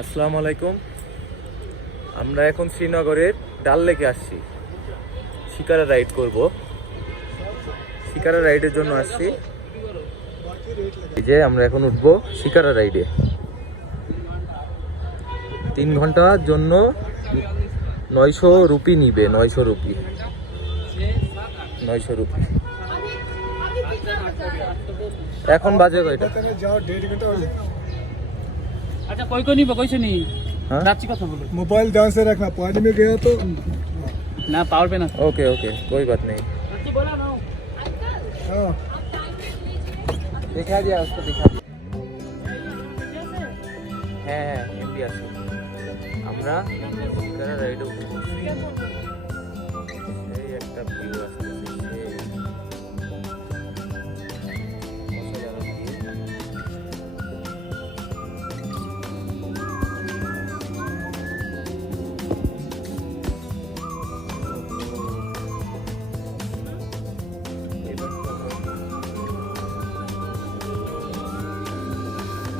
আসসালামু আলাইকুম। আমরা এখন শ্রীনগরের ডাল লেকে আসছি, শিকারা রাইড করব। শিকারা রাইডের জন্য আসছি। এই যে আমরা এখন উঠবো শিকারা রাইডে। 3 ঘন্টার জন্য 900 রুপি নিবে। 900 রুপি। এখন বাজে কয়টা? अच्छा कोई को नहीं कोई से नहीं। हाँ? रात का बोलो। मोबाइल ध्यान से रखना, पानी में गया तो ना पावर पे ना। ओके ओके, कोई बात नहीं। रात बोला ना। हाँ दिखा दिया उसको, दिखा दिया। হ্যাঁ এমবি আছে। আমরা শিকারা রাইডে উঠবো। এই একটা ভিউ আসতেছে, সেই অসাধারণ ভিউ।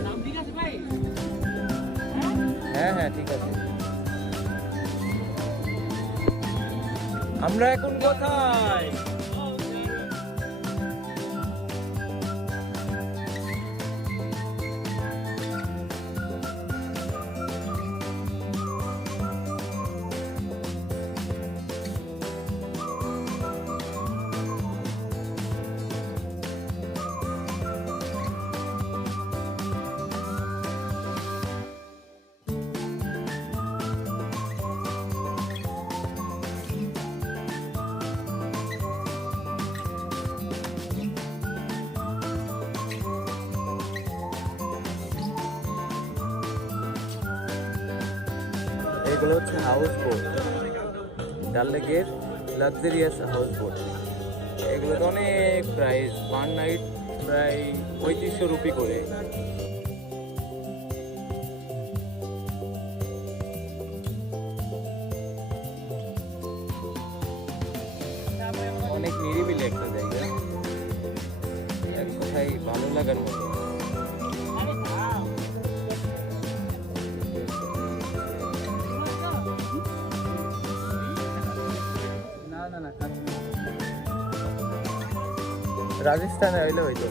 नाम ठीक है भाई। হ্যাঁ হ্যাঁ ঠিক আছে। আমরা এখন কোথায়? এগুলো হচ্ছে হাউস বোট, ডাল লেকের লাক্সারিয়াস হাউস বোট। এগুলো তো অনেক প্রাইস, পার নাইট প্রায় 3500 রুপি করে। অনেক নিরিবিলি একটা জায়গা, এক কথায় ভালো লাগার মতো। ना ना ना। রাজস্থানে হইলে হইতো।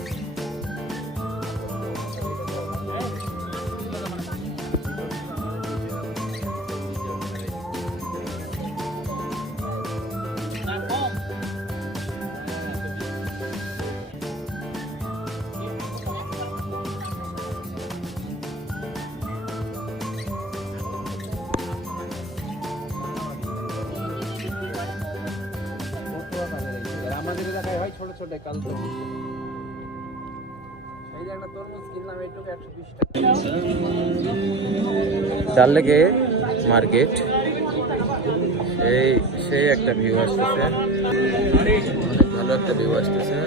আমাদের এলাকায় হয় ছোট ছোট কাল তো এই যে একটা তরমুজ কিনলাম এইটুকু 120 টাকা। ডাল লেকে মার্কেট, সেই একটা ভিউ আসতেছে, অনেক ভালো একটা ভিউ আসতেছে।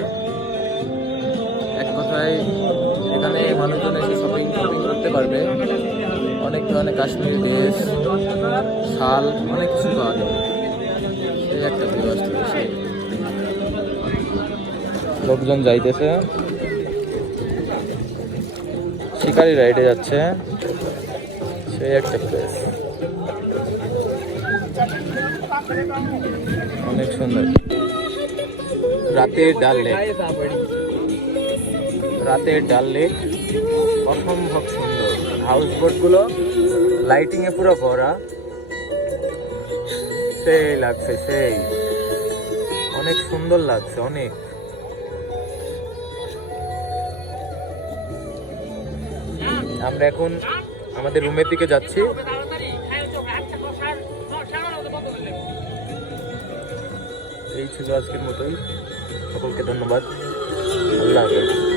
এক কথায় এখানে মানুষজন এসে শপিং করতে পারবে। অনেক ধরনের কাশ্মীরি ড্রেস, শাল, অনেক কিছু পাওয়া যাবে। সেই একটা ভিউ আসতেছে। লোকজন যাইতেছে, শিকারি রাইডে যাচ্ছে। সেই একটা প্লেস, অনেক সুন্দর। রাতের ডাল লেক, অসম্ভব সুন্দর। হাউস বোট গুলো লাইটিং এ পুরো ভরা, সেই লাগছে, সেই অনেক সুন্দর লাগছে। অনেক আমরা এখন আমাদের রুমের দিকে যাচ্ছি। এই ছিল আজকের মতোই। সকলকে ধন্যবাদ। আল্লাহ হাফেজ।